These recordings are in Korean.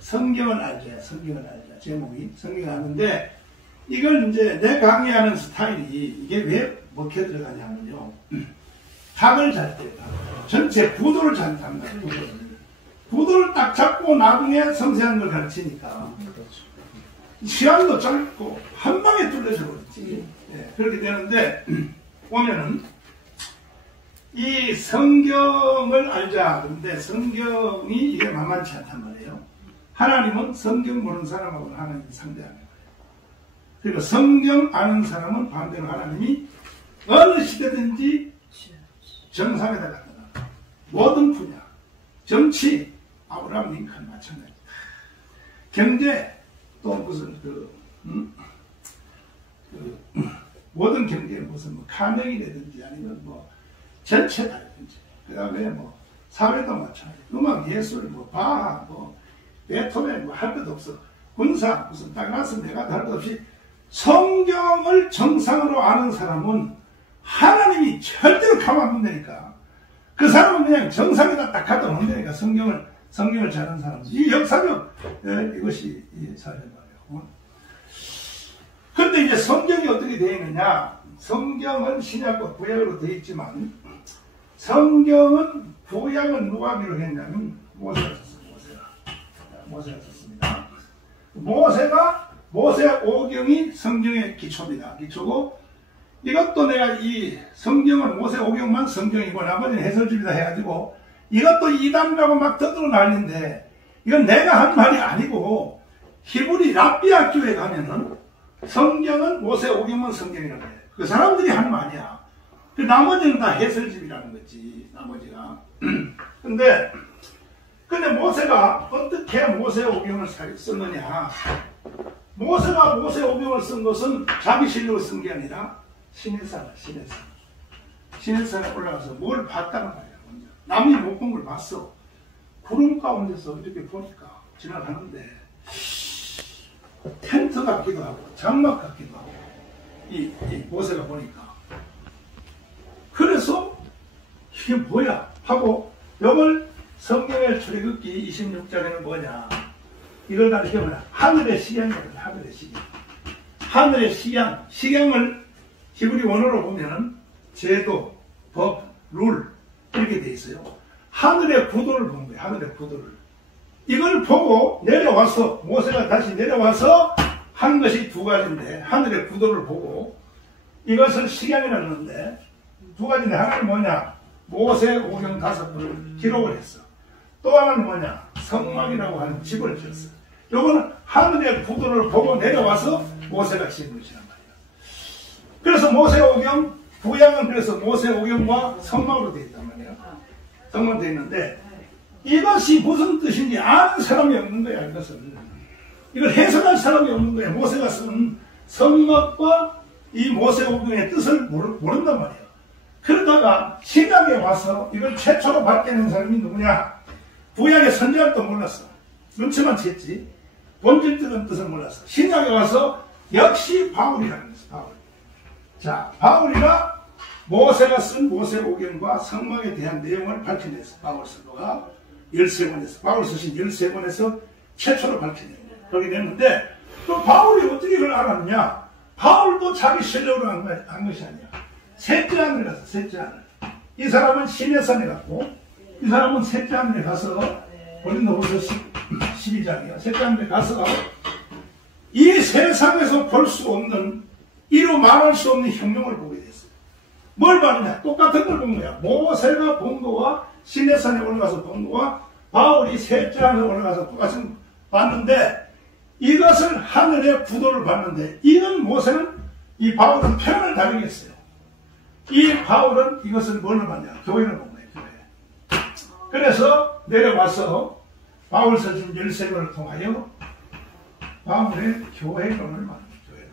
성경을 알자. 성경을 알자. 제목이 성경을 아는데 이걸 이제 내 강의하는 스타일이 이게 왜 먹혀 들어가냐면요. 각을 잘 때, 전체 구도를 잘 잡는다. 구도를 딱 잡고 나중에 섬세한 걸 가르치니까 시간도 짧고 한 방에 뚫려져 버렸지. 네, 그렇게 되는데 보면은 이 성경을 알자. 그런데 성경이 이게 만만치 않단 말이에요. 하나님은 성경 모르는 사람하고는 하나님이 상대하는 거예요. 그리고 성경 아는 사람은 반대로 하나님이 어느 시대든지 정상에다 갖다 놔. 모든 분야, 정치, 아브라함 링컨 마찬가지다. 경제, 또 무슨 모든 경제에 무슨 뭐 카네기라든지 아니면 뭐 전체다든지 그 다음에 뭐 사회도 마찬가지, 음악, 예술, 뭐 바하, 뭐 베토벤 뭐 할 것도 없어. 군사 무슨 딱 나서 내가 할 것 없이 성경을 정상으로 아는 사람은 하나님이 절대로 가만 안 둔다니까. 그 사람은 그냥 정상에다 딱 갖다 놓는다니까. 성경을 잘 아는 사람은. 이 역사적 이것이 사실 말이에요. 그런데 이제 성경이 어떻게 되어 있느냐. 성경은 신약과 구약으로 되어 있지만 성경은 구약은 누가 기록했냐면 모세가 썼습니다. 모세가 썼습니다. 모세 오경이 성경의 기초입니다. 기초고 이것도 내가 이 성경은 모세 오경만 성경이고 나머지는 해설집이다 해가지고 이것도 이단이라고 막 떠들어 난리인데 이건 내가 한 말이 아니고 히브리 랍비 학교에 가면은 성경은 모세 오경만 성경이라고 해요. 그 사람들이 하는 말이야. 그 나머지는 다 해설집이라는 거지. 나머지가. 근데 모세가 어떻게 모세 오경을 썼느냐. 모세가 모세 오경을 쓴 것은 자기 실력을 쓴 게 아니라 시내산에 올라가서 뭘 봤다는 말이야. 먼저. 남이 못 본 걸 봤어. 구름 가운데서 이렇게 보니까 지나가는데 텐트 같기도 하고 장막 같기도 하고 이 모세가 보니까 그래서 이게 뭐야 하고 이걸 성경의 출애굽기 26장에는 뭐냐 이걸 가지고 뭐냐 하늘의 식양이거든. 하늘의 식양. 하늘의 식양을 히브리 원어로 보면 제도, 법, 룰 이렇게 돼 있어요. 하늘의 구도를 본 거예요. 하늘의 구도를. 이걸 보고 내려와서 모세가 다시 내려와서 한 것이 두 가지인데 하늘의 구도를 보고 이것을 식양이라고 하는데 두 가지인데 하나는 뭐냐 모세 오경 5번을 기록을 했어. 또 하나는 뭐냐 성막이라고 하는 집을 지었어. 요거는 하늘의 구도를 보고 내려와서 모세가 지은 것이란 말이야. 그래서 모세 오경 구약은 그래서 모세 오경과 성막으로 되어 있단 말이야. 성막으로 되어 있는데 이것이 무슨 뜻인지 아는 사람이 없는 거야. 이걸 해석할 사람이 없는 거야. 모세가 쓴 성막과 이 모세 오경의 뜻을 모른단 말이야. 그러다가 신약에 와서 이걸 최초로 밝혀낸 사람이 누구냐. 구약의 선지자도 몰랐어. 눈치만 챘지. 본질적인 뜻을 몰랐어. 신약에 와서 역시 바울이라는 거였어. 바울. 자, 바울이가 모세가 쓴 모세 오경과 성막에 대한 내용을 밝혀냈어. 바울 스도가 13권에서 바울 쓰신 13권에서 최초로 밝혀낸 거예요. 그렇게 됐는데 또 바울이 어떻게 그걸 알았느냐. 바울도 자기 실력으로 한 것이 아니야. 셋째 하늘에 갔어. 셋째 하늘. 이 사람은 시내산에 갔고 이 사람은 셋째 하늘에 가서 고린도후서 12장이야. 셋째 하늘에 가서 이 세상에서 볼 수 없는 이루 말할 수 없는 형용을 보게 됐어요. 뭘 봤느냐? 똑같은 걸 본 거야. 모세가 본 거와 시내산에 올라가서 본 거와 바울이 셋째 하늘에 올라가서 똑같이 봤는데 이것을 하늘의 구도를 봤는데 이건 모세는 이 바울은 표현을 다르게 했어요. 이 바울은 이것을 뭘로 봤냐? 교회를 본 거예요. 교회. 그래서 내려와서 바울 서신 13권을 통하여 바울의 교회론을 만든 교회론.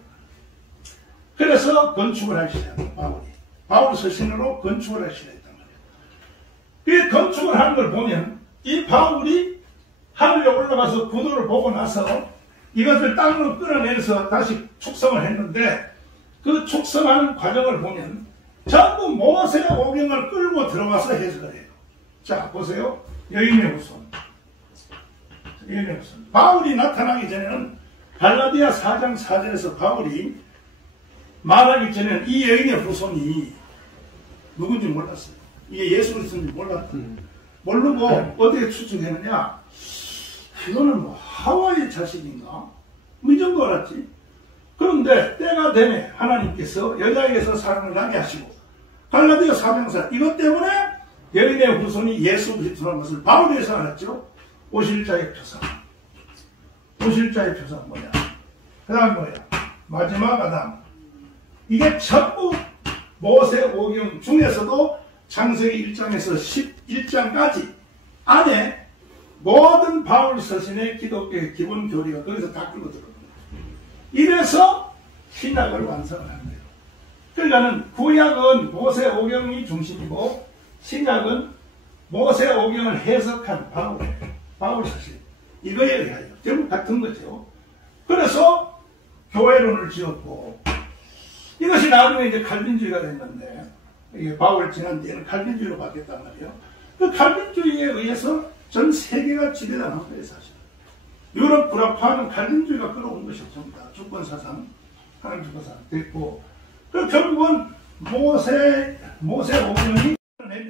그래서 건축을 하기 시작한 바울이. 바울 서신으로 건축을 하기 시작했단 말이에요. 그 건축을 하는 걸 보면 이 바울이 하늘에 올라가서 구도를 보고 나서 이것을 땅으로 끌어내서 다시 축성을 했는데 그 축성하는 과정을 보면 전부 모세 오경을 끌고 들어가서 해석을 해요. 자, 보세요. 여인의 후손. 바울이 나타나기 전에는 갈라디아 4장 4절에서 바울이 말하기 전에는 이 여인의 후손이 누군지 몰랐어요. 이게 예수 그리스도인지 몰랐다. 모르고 어떻게 추측했느냐? 이거는 뭐 하와의 자식인가? 뭐 이 정도 알았지. 그런데 때가 되네 하나님께서 여자에게서 사랑을 나게 하시고 갈라디아 4장 4 이것 때문에 여인의 후손이 예수 그리스도라는 것을 바울에서 알았죠. 오실자의 표상. 오실자의 표상 뭐냐? 그 다음 뭐야? 마지막 아담. 이게 전부 모세오경 중에서도 창세기 1장에서 11장까지 안에 모든 바울 서신의 기독교의 기본 교리가 거기서 다 끌고 들어옵니다. 이래서 신약을 완성을 한 거예요. 그러니까는 구약은 모세오경이 중심이고 신약은 모세오경을 해석한 바울 서신 이거에 의하여 전부 같은 거죠. 그래서 교회론을 지었고 이것이 나중에 이제 칼빈주의가 됐는데 이게 바울 지난 뒤에는 칼빈주의로 바뀌었단 말이에요. 그 칼빈주의에 의해서 전 세계가 지배당한 거예요, 사실. 유럽 불합화는 칼빈주의가 끌어온 것이 전부 다 주권사상, 하나님 주권사상 됐고, 그 결국은 모세오경이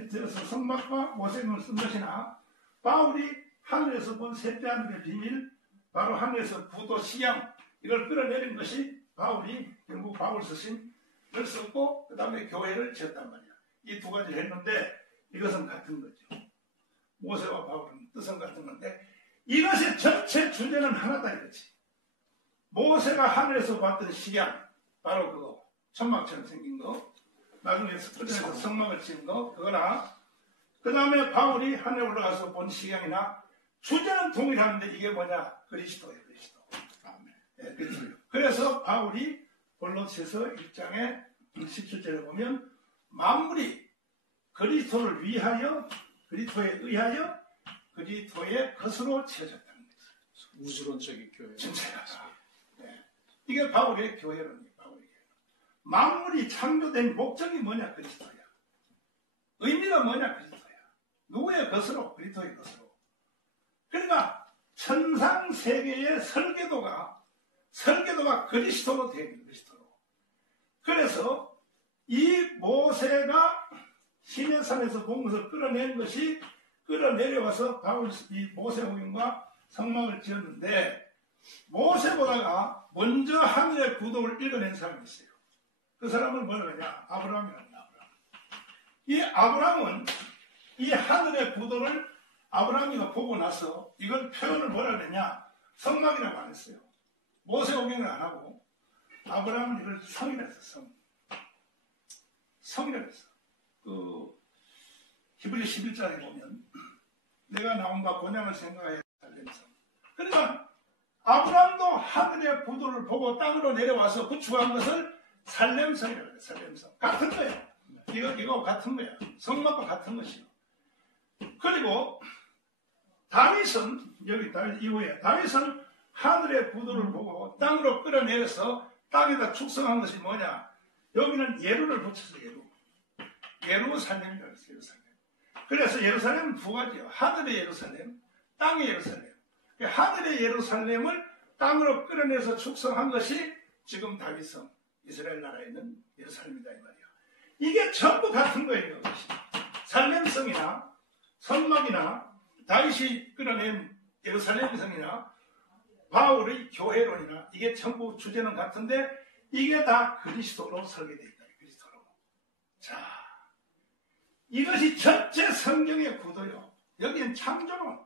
들어서 성막과 모세오경을 쓴 것이나 바울이 하늘에서 본 셋째 하늘의 비밀, 바로 하늘에서 부도 시양 이걸 끌어내린 것이 바울이 결국 바울 서신을 썼고 그 다음에 교회를 지었단 말이야. 이 두 가지를 했는데 이것은 같은 거죠. 모세와 바울은 뜻은 같은 건데 이것의 전체 주제는 하나다 이거지. 모세가 하늘에서 봤던 시양 바로 그거 천막처럼 생긴 거 나중에 스크린에서 성막을 지은 거 그거나 그 다음에 바울이 하늘에 올라가서 본 시양이나 주제는 동일한데 이게 뭐냐? 그리스도예요. 그리스도. 네, 그래서 바울이 골로새서 1장에 17절에 보면 만물이 그리스도를 위하여 그리스도에 의하여 그리스도의 것으로 채워졌다는 거죠. 우주론적인 교회. 전체가. 네. 이게 바울의 교회론이에요. 바울의 교회. 만물이 창조된 목적이 뭐냐? 그리스도야. 의미가 뭐냐? 그리스도야. 누구의 것으로? 그리스도의 것으로. 그러니까 천상 세계의 설계도가 그리스도로 되어 있는 그리스도로. 그래서 이 모세가 시내산에서 본 것을 끌어낸 것이 끌어내려와서 바울 이 모세오경과 성막을 지었는데 모세보다가 먼저 하늘의 구도를 읽어낸 사람이 있어요. 그 사람은 뭐라고 하냐? 아브라함이라는 아브라함. 이 아브라함은 이 하늘의 구도를 아브라함이가 보고 나서 이걸 표현을 뭐라고 했냐? 성막이라고 안 했어요. 모세오경을 안 하고 아브라함은 이걸 성이라고 했어. 성이라고 했어. 그 히브리 11장에 보면 내가 나온과 본향을 생각하여 살렘 성. 그러니까 아브라함도 하늘의 구도를 보고 땅으로 내려와서 구축한 것을 살렘성이라고 해요. 살렘성. 같은 거예요. 이거 같은 거야. 성막과 같은 것이요. 그리고 다윗은 여기 다윗 이후에 다윗은 하늘의 구도를 보고 땅으로 끌어내려서 땅에다 축성한 것이 뭐냐? 여기는 예루를 붙여서 예루살렘이라고 했어요. 예루살렘. 그래서 예루살렘은 두 가지요. 하늘의 예루살렘, 땅의 예루살렘. 하늘의 예루살렘을 땅으로 끌어내서 축성한 것이 지금 다윗성, 이스라엘 나라에 있는 예루살렘이다 이 말이야. 이게 전부 같은 거예요. 살렘성이나 성막이나 다윗이 끌어낸 예루살렘성이나 바울의 교회론이나 이게 전부 주제는 같은데 이게 다 그리스도로 설계되어 있다. 그리스도로. 자, 이것이 전체 성경의 구도요. 여기엔 창조론,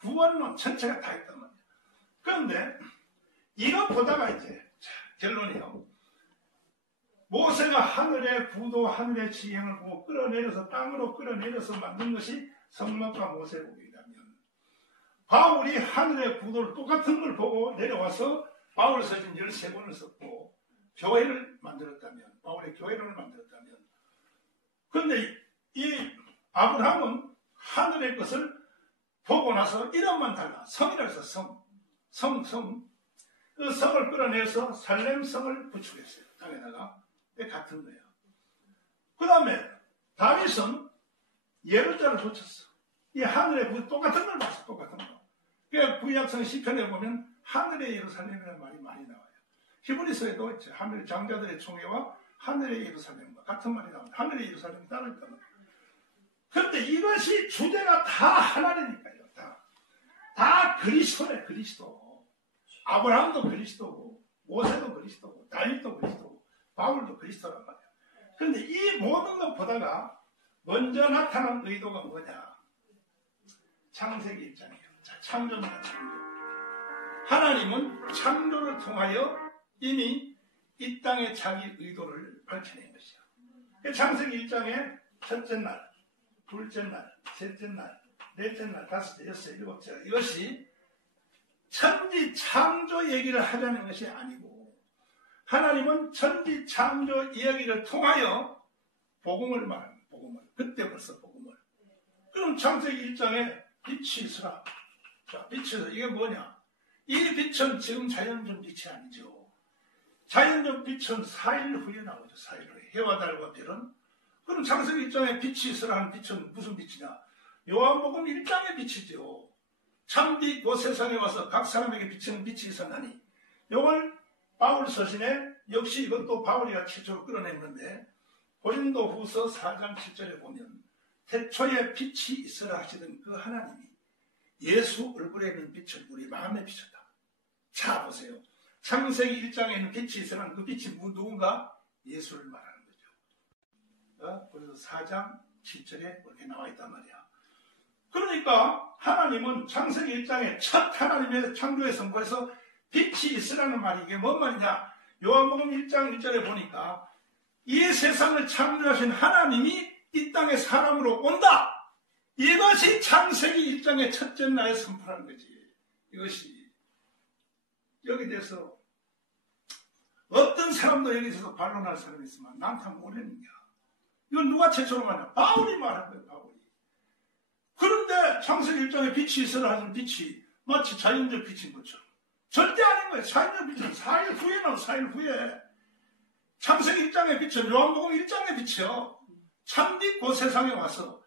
구원론 전체가 다 있단 말이에요. 그런데 이거 보다가 이제 결론이요. 모세가 하늘의 구도, 하늘의 지형을 보고 끌어내려서 땅으로 끌어내려서 만든 것이 성막과 모세오경이라면 바울이 하늘의 구도를 똑같은 걸 보고 내려와서 바울 서신 13권을 썼고 교회를 만들었다면 바울의 교회를 만들었다면 그런데 이 아브라함은 하늘의 것을 보고 나서 이름만 달라. 성이라고 해서 성. 그 성을 끌어내서 살렘성을 구축했어요. 땅에다가. 같은 거예요. 그 다음에 다윗은 예루자를 붙였어. 이 하늘의 그 똑같은 걸 봤어. 똑같은 거. 그러니까 구약성 시편에 보면 하늘의 예루살렘이라는 말이 많이 나와요. 히브리서에도 있죠. 하늘 장자들의 총회와 하늘의 예루살렘과 같은 말이 나옵니다. 하늘의 예루살렘이 따를 거면. 그런데 이것이 주제가 다 하나님이니까요. 다 그리스도네, 그리스도. 아브라함도 그리스도고, 모세도 그리스도고, 다윗도 그리스도고, 바울도 그리스도란 말이에요. 그런데 이 모든 것 보다가 먼저 나타난 의도가 뭐냐? 창세기 입장이에요. 자, 창조입니다, 창조. 하나님은 창조를 통하여 이미 이 땅에 자기 의도를 밝혀낸 것이야. 창세기 1장에 첫째 날, 둘째 날, 셋째 날, 넷째 날, 다섯째, 여섯째, 일곱째, 이것이 천지 창조 얘기를 하자는 것이 아니고 하나님은 천지 창조 이야기를 통하여 복음을 말합니다. 복음을. 그때 벌써 복음을. 그럼 창세기 1장에 빛이 있으라. 자, 빛이 이게 뭐냐? 이 빛은 지금 자연적 빛이 아니죠. 자연적 빛은 4일 후에 나오죠. 4일 후에. 해와 달과 별은. 그럼 창세기 1장에 빛이 있으라 하는 빛은 무슨 빛이냐? 요한복음 1장의 빛이죠. 참빛 그 세상에 와서 각 사람에게 비치는 빛이 있었나니. 이걸 바울 서신에 역시 이것도 바울이가 최초로 끌어냈는데 고린도 후서 4장 7절에 보면 태초에 빛이 있으라 하시던 그 하나님이 예수 얼굴에 있는 빛을 우리 마음에 비쳤다. 자 보세요. 창세기 1장에는 빛이 있으라는 그 빛이 누군가? 예수를 말하는 거죠. 그래서 4장 7절에 그렇게 나와 있단 말이야. 그러니까 하나님은 창세기 1장에 첫 하나님의 창조의 선포에서 빛이 있으라는 말이 이게 뭔 말이냐? 요한복음 1장 1절에 보니까 이 세상을 창조하신 하나님이 이 땅에 사람으로 온다. 이것이 창세기 1장의 첫째 날에 선포라는 거지. 이것이 여기 대해서 어떤 사람도 여기서 반론할 사람이 있으면 나한테 모르는 거야. 이건 누가 최초로 말하냐? 바울이 말한 거예요. 바울이. 그런데 창세기 1장에 빛이 있으라 하는 빛이 마치 자연적 빛인 것처럼 절대 아닌 거예요. 자연적 빛은 4일 후에 나와. 4일 후에. 창세기 1장의 빛은 요한복음 1장의 빛이요. 참빛 그 세상에 와서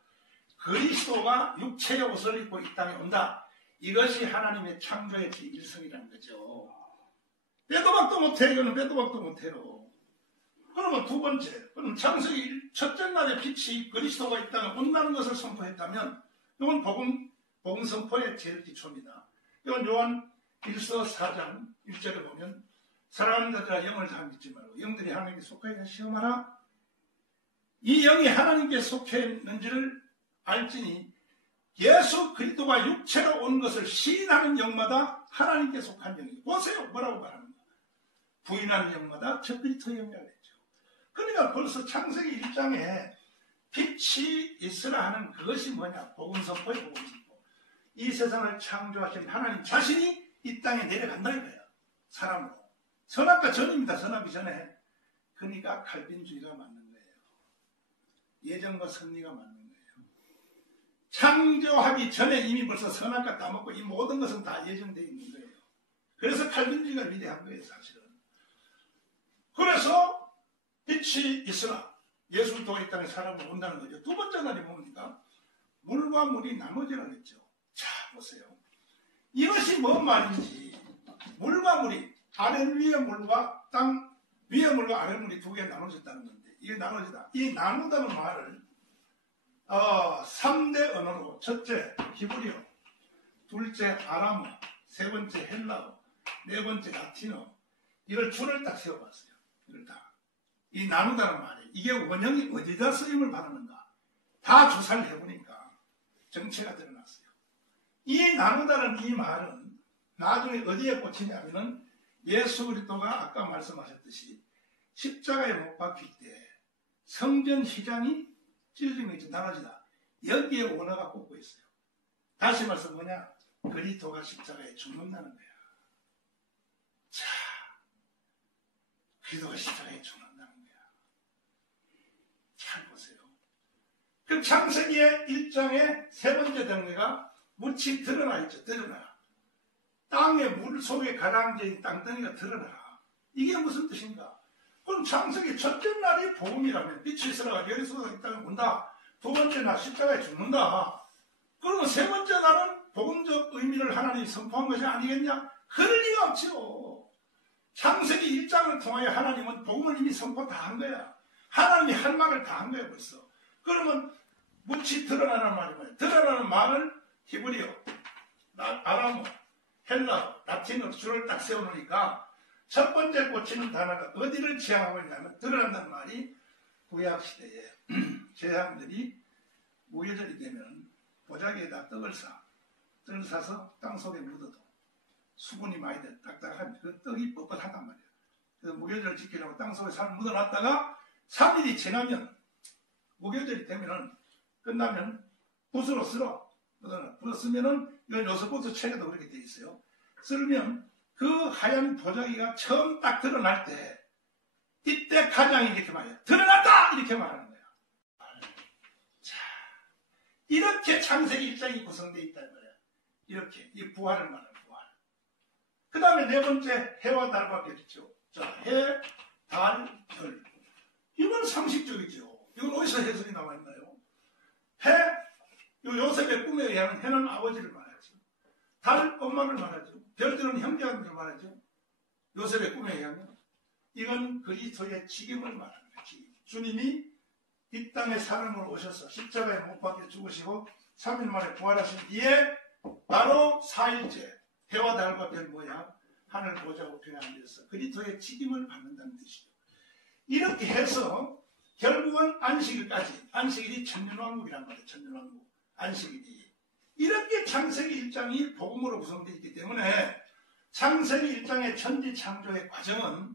그리스도가 육체의 옷을 입고 이 땅에 온다. 이것이 하나님의 창조의 제1성이라는 거죠. 빼도 박도 못해. 이거는 빼도 박도 못해요. 그러면 두 번째, 그럼 창세기 첫째 날의 빛이 그리스도가 이 땅에 온다는 것을 선포했다면 이건 복음 선포의 제일 기초입니다. 이건 요한 1서 4장 1절에 보면 사랑하는 자들아 영을 다 믿지 말고 영들이 하나님께 속하여 시험하라. 이 영이 하나님께 속해 있는지를 알지니 예수 그리스도가 육체로 온 것을 시인하는 영마다 하나님께 속한 영이. 보세요. 뭐라고 말합니까? 부인하는 영마다 저 그리스도 영이라고 했죠. 그러니까 벌써 창세기 1장에 빛이 있으라 하는 그것이 뭐냐? 복음 선포의 복음 선포. 이 세상을 창조하신 하나님 자신이 이 땅에 내려간다 이거예요. 사람으로. 선악과 전입니다. 선악이 전에. 그러니까 칼빈주의가 맞는 거예요. 예정과 섭리가 맞는 거예요. 창조하기 전에 이미 벌써 선악과 따먹고 이 모든 것은 다 예정되어 있는 거예요. 그래서 칼빈주의가 위대한 거예요. 사실은. 그래서 빛이 있으나 예수를 통해 이 땅에 사람을 온다는 거죠. 두 번째 날이 뭡니까? 물과 물이 나눠지라고 했죠. 자 보세요. 이것이 뭔 말인지. 물과 물이 아래 위의 물과 땅 위의 물과 아래 물이 두 개가 나눠졌다는 건데 이게 나눠지다. 이 나누다는 말을 3대 언어로 첫째 히브리어, 둘째 아람어, 세 번째 헬라어, 네 번째 라틴어 이걸 줄을 딱 세워봤어요. 이걸 다. 이 나누다는 말이에요. 이게 원형이 어디다 쓰임을 받았는가? 다 조사를 해보니까 정체가 드러났어요. 이 나누다는 이 말은 나중에 어디에 꽂히냐면은 예수 그리스도가 아까 말씀하셨듯이 십자가에 못 박힐 때 성전 휘장이 찢어진 거 있죠. 나눠지다. 여기에 원어가 꽂고 있어요. 다시 말해서 뭐냐? 그리스도가 십자가에 죽는다는 거야. 자, 그리스도가 십자가에 죽는다는 거야. 잘 보세요. 그 창세기의 1장의 세 번째 단계가 묻히 드러나 있죠. 드러나. 땅의 물 속에 가라앉아있는 땅덩이가 드러나라. 이게 무슨 뜻인가? 그럼 창세기 첫째 날이 복음이라면 빛이 있으라가 예수가 이 땅에 온다. 두 번째 날 십자가에 죽는다. 그러면 세 번째 날은 복음적 의미를 하나님이 선포한 것이 아니겠냐? 그럴 리가 없지요. 창세기 1장을 통하여 하나님은 복음을 이미 선포 다 한 거야. 하나님이 할 말을 다 한 거야 벌써. 그러면 무치 드러나는 말이 뭐야? 드러나는 말을 히브리어, 아람어, 헬라어, 라틴어로 줄을 딱 세워놓으니까 첫 번째 꽂히는 단어가 어디를 지향하고 있냐면 드러난다는 말이 구약시대에 제사장들이 무예절이 되면 보자기에다 떡을 싸서 땅속에 묻어도 수분이 많이 돼 딱딱한 그 떡이 뻣뻣하단 말이야. 그래서 무교절을 지키려고 땅속에 살 묻어놨다가 3일이 지나면 무교절이 되면은 끝나면 붓으로 쓸어. 붓으로 쓰면은 이건 요소보트 책에도 그렇게 돼 있어요. 쓸면 그 하얀 보자기가 처음 딱 드러날 때 이때 가장이 이렇게 말해요. 드러났다! 이렇게 말하는 거야. 자, 이렇게 창세기 1장이 구성되어 있다는 거야. 이렇게 이 부활을 말하는 부활. 그 다음에 네 번째 해와 달밖에 없죠. 자, 해, 달, 별. 이건 상식적이죠. 이건 어디서 해석이 나와 있나요? 해, 요셉의 꿈에 의하면 해는 아버지를 말하죠. 달, 엄마를 말하죠. 별들은 형제들을 말하죠. 요셉의 꿈에 의하면. 이건 그리스도의 직임을 말하는 거예요. 주님이 이 땅에 사람으로 오셔서 십자가에 못 박혀 죽으시고 3일 만에 부활하신 뒤에 바로 4일째 해와 달과 별 모양 하늘 보좌 우편에 앉아서 그리스도의 직임을 받는다는 뜻이죠. 이렇게 해서 결국은 안식일까지, 안식일이 천년왕국이란 말이에요. 천년왕국, 안식일이. 이렇게 창세기 1장이 복음으로 구성되어 있기 때문에 창세기 1장의 천지창조의 과정은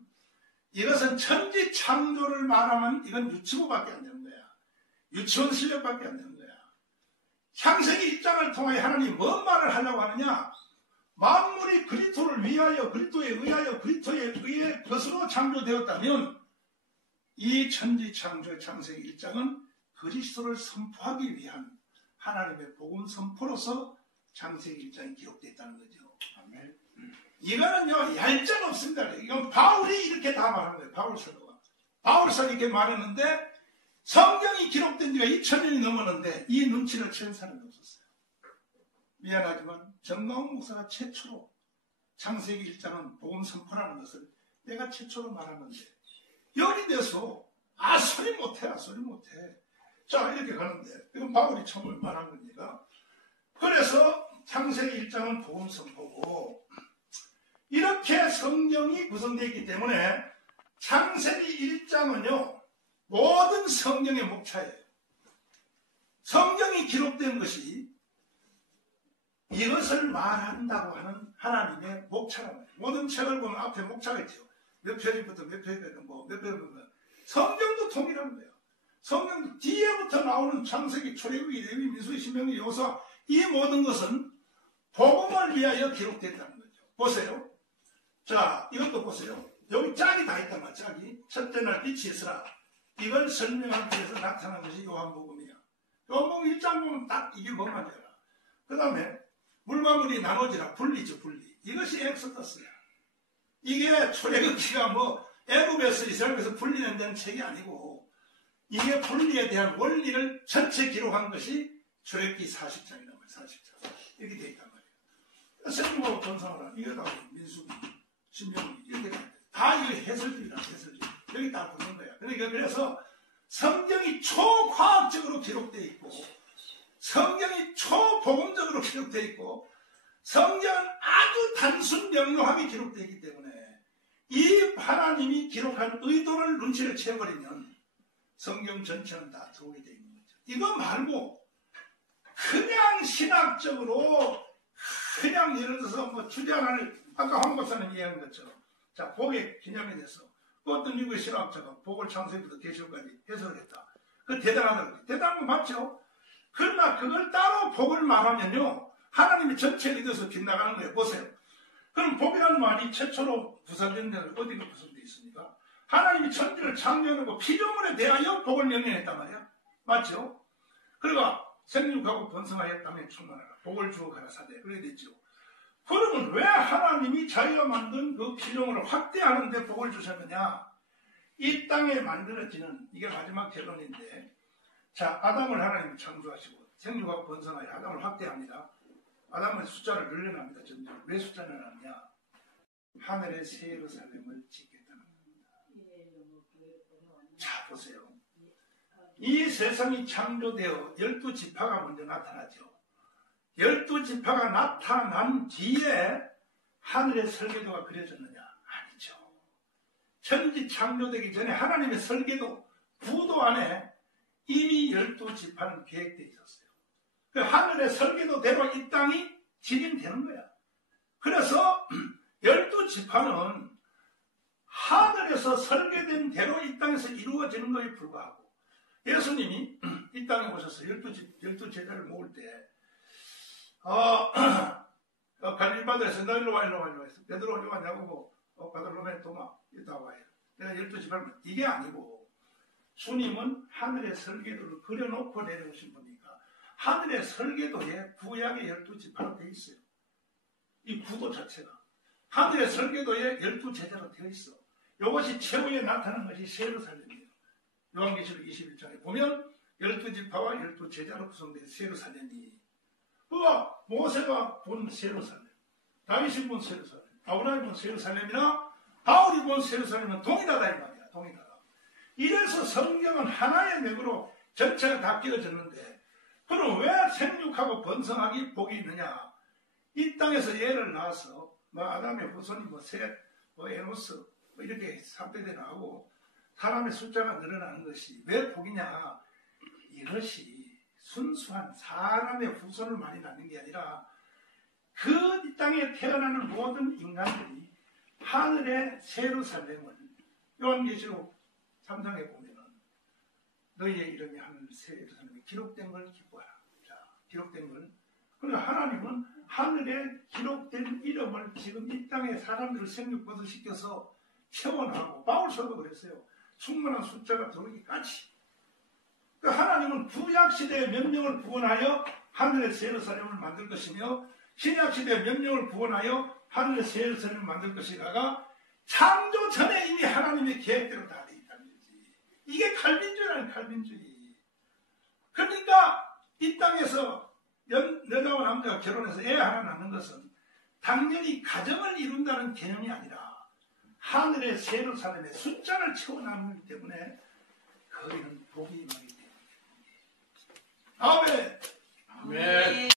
이것은 천지창조를 말하면 이건 유치부밖에 안 되는 거야. 유치원 실력밖에 안 되는 거야. 창세기 1장을 통하여 하나님이 뭔 말을 하려고 하느냐? 만물이 그리스도를 위하여, 그리스도에 의하여, 그리스도에 의해 것으로 창조되었다면 이 천지창조의 창세기 1장은 그리스도를 선포하기 위한 하나님의 복음 선포로서 창세기 1장이 기록되어 있다는 거죠. 아멘. 이거는요, 얄짤 없습니다. 이건 바울이 이렇게 다 말한 거예요. 바울 사도가. 바울 사도가 이렇게 말했는데 성경이 기록된 지가 2000년이 넘었는데 이 눈치를 채는 사람이 없었어요. 미안하지만 정광훈 목사가 최초로 창세기 1장은 복음 선포라는 것을 내가 최초로 말하는데 여기 대해서 소리 못해. 자, 이렇게 가는데 이건 바울이 처음 말한 겁니다. 그래서 창세기 1장은 복음 선포고 이렇게 성경이 구성되어 있기 때문에 창세기 1장은요 모든 성경의 목차예요. 성경이 기록된 것이 이것을 말한다고 하는 하나님의 목차라고 해요. 모든 책을 보면 앞에 목차가 있죠. 몇 페이지부터 몇 페이지까지 몇 페이지부터 성경도 통일하는 거예요. 성경 뒤에부터 나오는 창세기, 출애굽기, 레위, 민수기, 신명기, 여호수아 이 모든 것은 복음을 위하여 기록됐다는 거죠. 보세요. 자, 이것도 보세요. 여기 짝이 다 있단 말이야. 짝이. 첫째 날 빛이 있으라. 이걸 설명하기 위해서 나타난 것이 요한복음이야. 요한복음 1장 보면 딱 이게 뭔가 알아. 그 다음에 물과 물이 나눠지라. 분리죠, 분리. 이것이 엑소더스야. 이게 출애굽기가 애굽에서 이스라엘에서 분리된 데는 책이 아니고 이게 분리에 대한 원리를 전체 기록한 것이 출애굽기 40장이란 말이에요. 40장. 이렇게 돼 있단 말이에요. 성경하고 전상을 이게 다 민수기, 신명기 이렇게 다 이게 해설집이라 해설집. 여기 다 붙는 거야. 그러니까 그래서 성경이 초과학적으로 기록되어 있고 성경이 초복음적으로 기록되어 있고 성경은 아주 단순 명료하게 기록되어 있기 때문에 이 하나님이 기록한 의도를 눈치를 채워버리면 성경 전체는 다 들어오게 되어 있는 거죠. 이거 말고 그냥 신학적으로 그냥 예를 들어서 주장을 아까 황 박사님 이야기한 것처럼 자 복의 기념에 대해서 어떤 미국의 신학자가 복을 창세기부터 계시록까지 해석을 했다. 그건 대단하다고. 대단한 건 맞죠? 그러나 그걸 따로 복을 말하면요 하나님이 전체 의도에서 빗나가는 거예요. 보세요. 그럼 복이라는 말이 최초로 구성된 데는 어디가 구성되어 있습니까? 하나님이 천지를 창조해놓고 피조물에 대하여 복을 명령했단 말이야. 맞죠? 그러니까 생육하고 번성하여 땅에 충만하라. 복을 주어 가라사대. 그렇게 됐죠. 그러면 왜 하나님이 자기가 만든 그 피조물을 확대하는 데 복을 주셨느냐? 이 땅에 만들어지는 이게 마지막 결론인데 자 아담을 하나님이 창조하시고 생육하고 번성하여 아담을 확대합니다. 아담은 숫자를 늘려납니다. 점점. 왜 숫자를 늘려놨냐? 하늘의 새 예루살렘을 짓겠다는 겁니다. 자, 보세요. 이 세상이 창조되어 12지파가 먼저 나타나죠. 12지파가 나타난 뒤에 하늘의 설계도가 그려졌느냐? 아니죠. 천지 창조되기 전에 하나님의 설계도, 구도 안에 이미 12지파는 계획되어 있었어요. 그 하늘의 설계도대로 이 땅이 진행되는 거야. 그래서 12지파는 하늘에서 설계된 대로 이 땅에서 이루어지는 것에 불과하고, 예수님이 이 땅에 오셔서 12제자를 모을 때, 갈릴바다에서 너 일로 와, 일로 와, 일로 와. 베드로 일로 왔냐고, 바돌로메 도마, 이따 와요. 내가 12지파를, 이게 아니고, 주님은 하늘의 설계도를 그려놓고 내려오신 분이니까, 하늘의 설계도에 구약의 12지파로 되어 있어요. 이 구도 자체가. 하늘의 설계도에 12제자로 되어 있어. 이것이 최후에 나타난 것이 새 예루살렘이에요. 요한계시록 21장에 보면 12지파와 12제자로 구성된 새 예루살렘이, 그가 모세가 본 새 예루살렘, 다윗이 본 새 예루살렘, 아브라함이 본 새 예루살렘이나 바울이 본 새 예루살렘은 동일하다 이 말이야. 동일하다. 이래서 성경은 하나의 맥으로 전체가 다 끼어졌는데, 그럼 왜 생육하고 번성하기 복이 있느냐? 이 땅에서 얘를 낳아서 아담의 후손이 셋, 에노스 이렇게 3대대 나오고 사람의 숫자가 늘어나는 것이 왜 복이냐? 이것이 순수한 사람의 후손을 많이 낳는 게 아니라 그 이 땅에 태어나는 모든 인간들이 하늘의 새 예루살렘을, 요한계시록 3장에 보면은 너희의 이름이 하늘 새 예루살렘에 기록된 걸 기뻐하라. 자, 기록된 걸. 그러니까 하나님은 하늘에 기록된 이름을 지금 이 땅에 사람들을 생육버섯시켜서 채워나가고, 바울서도 그랬어요. 충분한 숫자가 들어오기까지. 그러니까 하나님은 구약시대의 명령을 구원하여 하늘의 새 예루살렘을 만들 것이며, 신약시대의 명령을 구원하여 하늘의 새 예루살렘을 만들 것이다가 창조 전에 이미 하나님의 계획대로 다 되어 있다는 거지. 이게 칼빈주의라는 칼빈주의. 그러니까 이 땅에서 여자와 남자가 결혼해서 애 하나 낳는 것은 당연히 가정을 이룬다는 개념이 아니라 하늘의 새 예루살렘에 숫자를 채워나가기 때문에 거기는 복이 임하기 때문에. 아멘. 아멘.